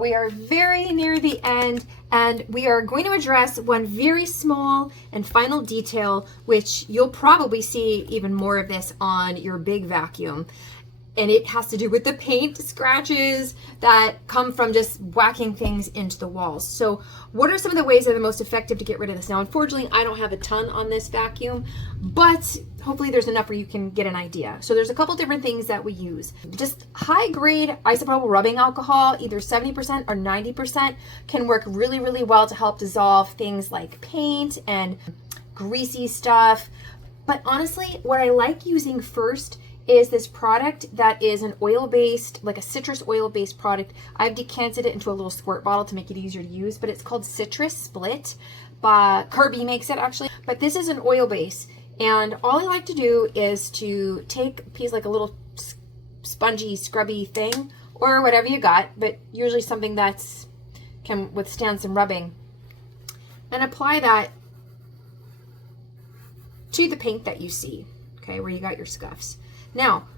We are very near the end, and we are going to address one very small and final detail, which you'll probably see even more of this on your big vacuum. And it has to do with the paint scratches that come from just whacking things into the walls. So what are some of the ways that are the most effective to get rid of this? Now, unfortunately, I don't have a ton on this vacuum, but hopefully there's enough where you can get an idea. So there's a couple different things that we use. Just high-grade isopropyl rubbing alcohol, either 70% or 90%, can work really, really well to help dissolve things like paint and greasy stuff. But honestly, what I like using first is this product that is an oil-based, like a citrus oil-based product. I've decanted it into a little squirt bottle to make it easier to use, but it's called Citrus Split. Kirby makes it actually, but this is an oil base. And all I like to do is to take a piece, like a little spongy, scrubby thing, or whatever you got, but usually something that's can withstand some rubbing, and apply that to the paint that you see, okay, where you got your scuffs. Now,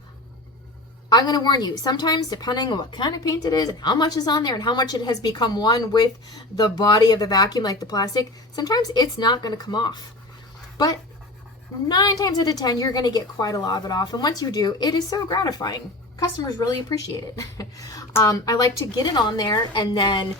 I'm going to warn you, sometimes depending on what kind of paint it is and how much is on there and how much it has become one with the body of the vacuum, like the plastic, sometimes it's not going to come off. But 9 times out of 10, you're going to get quite a lot of it off. And once you do, it is so gratifying. Customers really appreciate it. I like to get it on there and then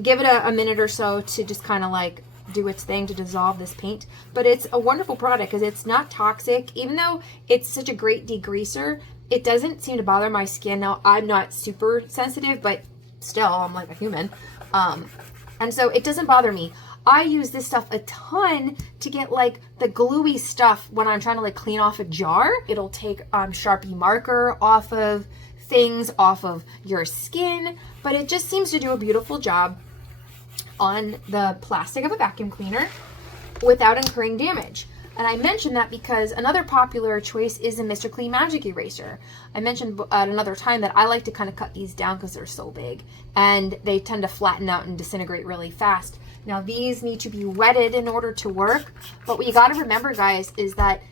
give it a minute or so to just kind of like do its thing to dissolve this paint. But it's a wonderful product because it's not toxic. Even though it's such a great degreaser, it doesn't seem to bother my skin. Now, I'm not super sensitive, but still, I'm like a human. And so it doesn't bother me. I use this stuff a ton to get like the gluey stuff when I'm trying to like clean off a jar. It'll take Sharpie marker off of things, off of your skin, but it just seems to do a beautiful job on the plastic of a vacuum cleaner without incurring damage. And I mentioned that because another popular choice is a Mr. Clean Magic Eraser. I mentioned at another time that I like to kind of cut these down because they're so big and they tend to flatten out and disintegrate really fast. Now these need to be wetted in order to work, but what you got to remember, guys, is that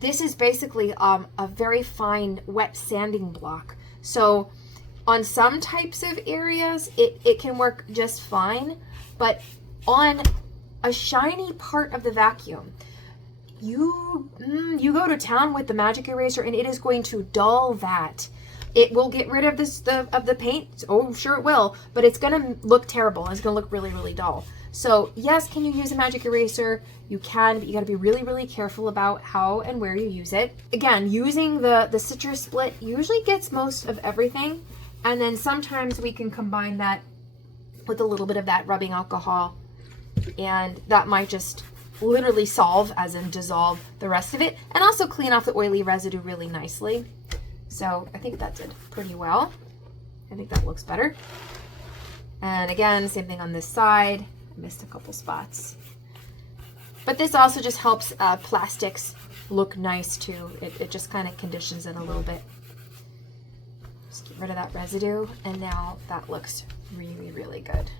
this is basically a very fine wet sanding block. So on some types of areas, it can work just fine, but on a shiny part of the vacuum, you go to town with the magic eraser and it is going to dull that. It will get rid of the paint. Oh, sure it will, but it's going to look terrible. It's going to look really, really dull. So yes, can you use a magic eraser? You can, but you got to be really, really careful about how and where you use it. Again, using the Citrus Split usually gets most of everything. And then sometimes we can combine that with a little bit of that rubbing alcohol, and that might just literally solve, as in dissolve, the rest of it, and also clean off the oily residue really nicely. So I think that did pretty well. I think that looks better. And again, same thing on this side. I missed a couple spots. But this also just helps plastics look nice too. It just kind of conditions it a little bit. Just get rid of that residue, and now that looks really, really good.